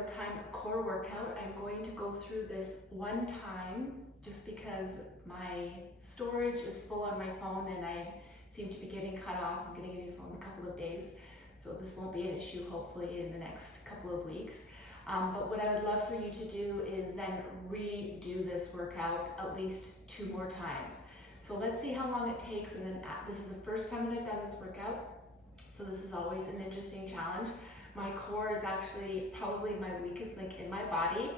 real-time core workout. I'm going to go through this one time just because my storage is full on my phone and I seem to be getting cut off. I'm getting a new phone in a couple of days, so this won't be an issue hopefully in the next couple of weeks. But what I would love for you to do is then redo this workout at least 2 more times. So let's see how long it takes, and then this is the first time that I've done this workout, so this is always an interesting challenge. My core is actually probably my weakest link in my body,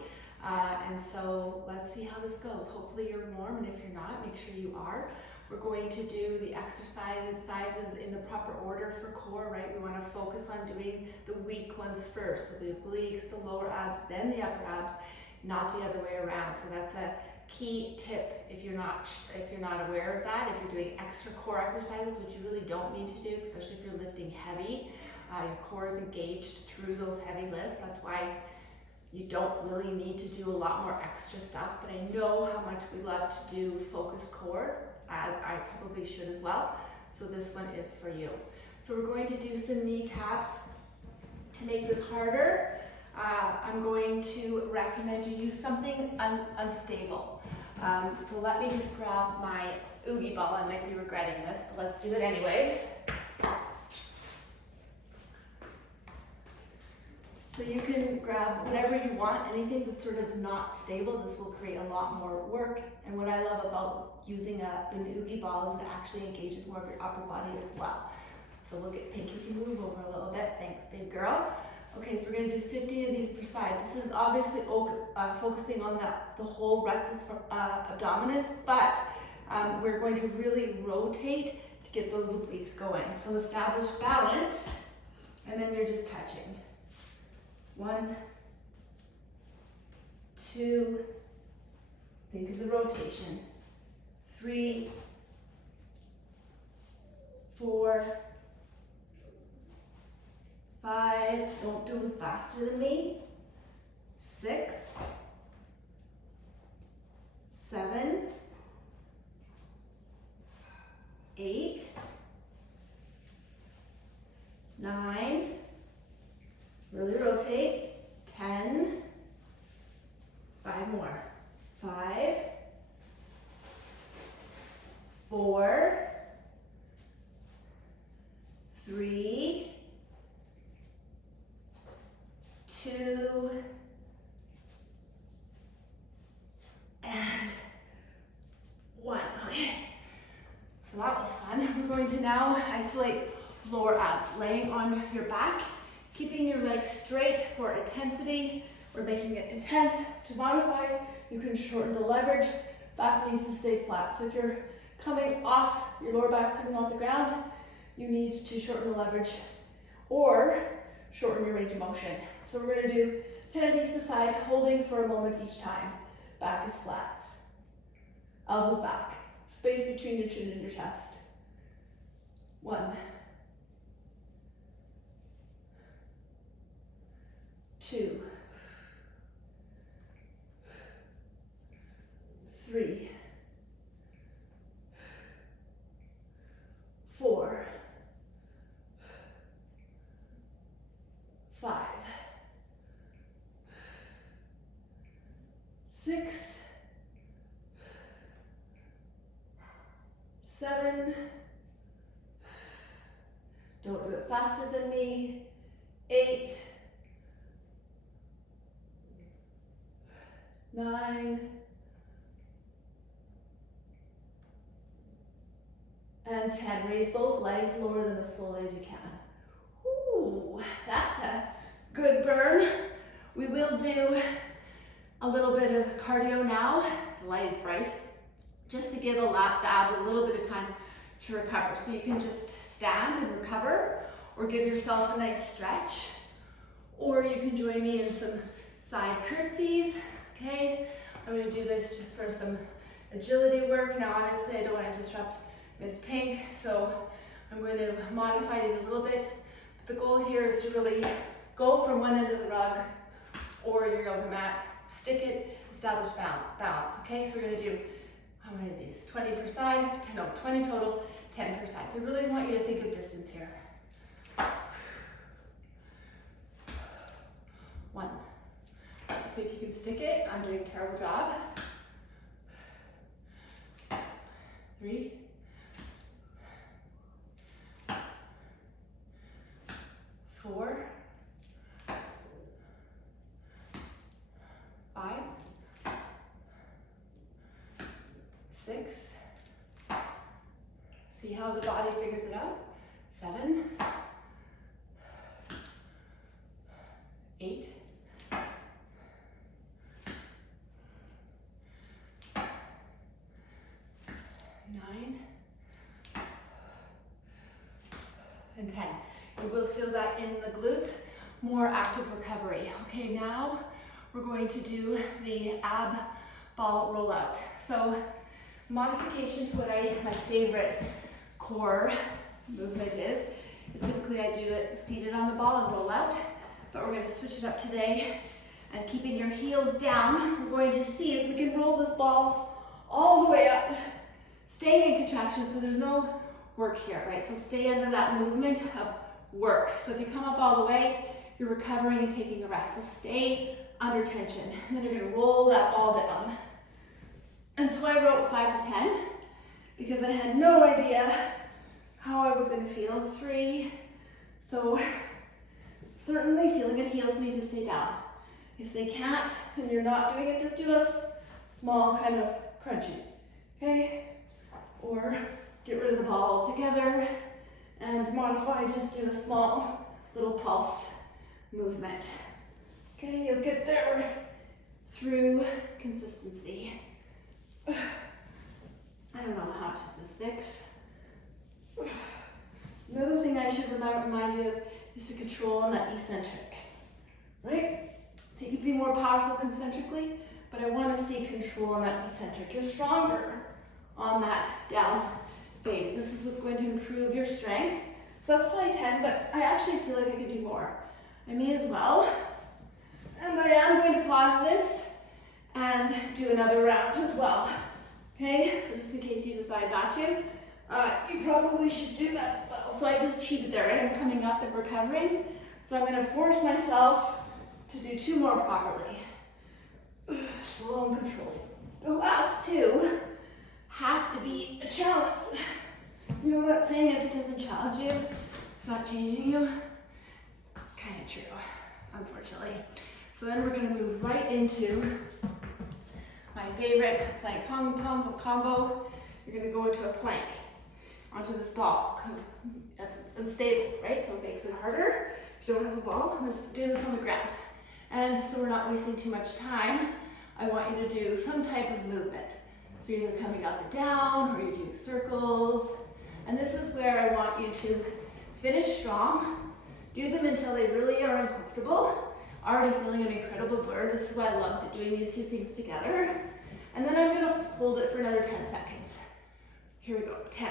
and so let's see how this goes. Hopefully you're warm, and if you're not, make sure you are. We're going to do the exercises in the proper order for core, right? We want to focus on doing the weak ones first, so the obliques, the lower abs, then the upper abs, not the other way around. So that's a key tip if you're not aware of that. If you're doing extra core exercises, which you really don't need to do, especially if you're lifting heavy, your core is engaged through those heavy lifts. That's why you don't really need to do a lot more extra stuff, but I know how much we love to do focused core, as I probably should as well. So this one is for you. So we're going to do some knee taps to make this harder. I'm going to recommend you use something unstable. So let me just grab my Oogie ball. I might be regretting this, but let's do it anyways. So you can grab whatever you want, anything that's sort of not stable. This will create a lot more work. And what I love about using an Oogie ball is it actually engages more of your upper body as well. So we'll get Pinky to move over a little bit. Thanks, big girl. Okay, so we're gonna do 15 of these per side. This is obviously focusing on the whole rectus abdominis, but we're going to really rotate to get those obliques going. So establish balance, and then you're just touching. 1, 2, think of the rotation. 3, 4, 5, don't do it faster than me. 6, 7, 8, 9, really rotate. 10, 5 more. 5, 4, 3, 2, and 1. Okay, so that was fun. We're going to now isolate lower abs, laying on your back, keeping your legs straight for intensity. We're making it intense. To modify, you can shorten the leverage. Back needs to stay flat. So if you're coming off, your lower back's coming off the ground, you need to shorten the leverage or shorten your range of motion. So we're going to do 10 of these per side, holding for a moment each time. Back is flat. Elbows back. Space between your chin and your chest. 1, 2, 3, 4, 5, 6, 7, don't do it faster than me. 8, 9, and 10. Raise both legs, lower them as slowly as you can. Ooh, that's a good burn. We will do a little bit of cardio now. The light is bright. Just to give the abs a little bit of time to recover. So you can just stand and recover, or give yourself a nice stretch, or you can join me in some side curtsies. Okay, I'm going to do this just for some agility work. Now, obviously, I don't want to disrupt Miss Pink, so I'm going to modify these a little bit. But the goal here is to really go from one end of the rug or your yoga mat, stick it, establish balance. Okay, so we're going to do, how many of these? 20 per side, no, 20 total, 10 per side. So I really want you to think of distance here. 1, stick it. I'm doing a terrible job. 3, 4, 5, 6. See how the body figures it out. 7, 8, 9, and 10. You will feel that in the glutes, more active recovery. Okay, now we're going to do the ab ball rollout. So modification to what my favorite core movement is typically I do it seated on the ball and roll out, but we're going to switch it up today, and keeping your heels down, we're going to see if we can roll this ball all the way up, staying in contraction, so there's no work here, right? So stay under that movement of work. So if you come up all the way, you're recovering and taking a rest. So stay under tension, and then you're going to roll that ball down. And so I wrote 5 to 10 because I had no idea how I was going to feel. 3, so certainly feeling at heels need to stay down. If they can't and you're not doing it, just do a small kind of crunchy, okay? Or get rid of the ball altogether and modify, just do a small little pulse movement. Okay, you'll get there through consistency. I don't know how much is this, 6. Another thing I should remind you of is to control on that eccentric, right? So you can be more powerful concentrically, but I want to see control on that eccentric. You're stronger on that down phase. This is what's going to improve your strength. So that's probably 10, but I actually feel like I could do more. I may as well. And I am going to pause this and do another round as well. Okay, so just in case you decide not to, you probably should do that as well. So I just cheated there, right? I'm coming up and recovering. So I'm going to force myself to do 2 more properly. Slow and controlled. The last 2 have to be a challenge. You know that saying, if it doesn't challenge you, it's not changing you? Kind of true, unfortunately. So then we're going to move right into my favorite plank combo. You're going to go into a plank onto this ball. It's unstable, right? So it makes it harder. If you don't have a ball, let's do this on the ground. And so we're not wasting too much time, I want you to do some type of movement. So you're either coming up and down, or you're doing circles. And this is where I want you to finish strong. Do them until they really are uncomfortable. Already feeling an incredible burn. This is why I love doing these 2 things together. And then I'm gonna hold it for another 10 seconds. Here we go, 10,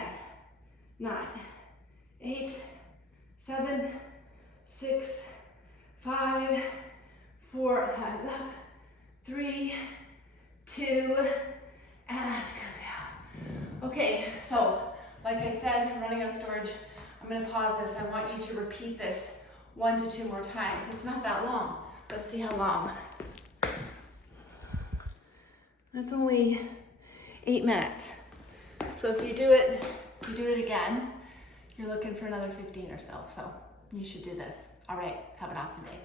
9, 8, 7, 6, 5, 4, hands up, 3, 2, and come down. Okay, so like I said, I'm running out of storage. I'm gonna pause this. I want you to repeat this 1 to 2 more times. It's not that long. Let's see how long. That's only 8 minutes. So if you do it again, you're looking for another 15 or so. So you should do this. All right, have an awesome day.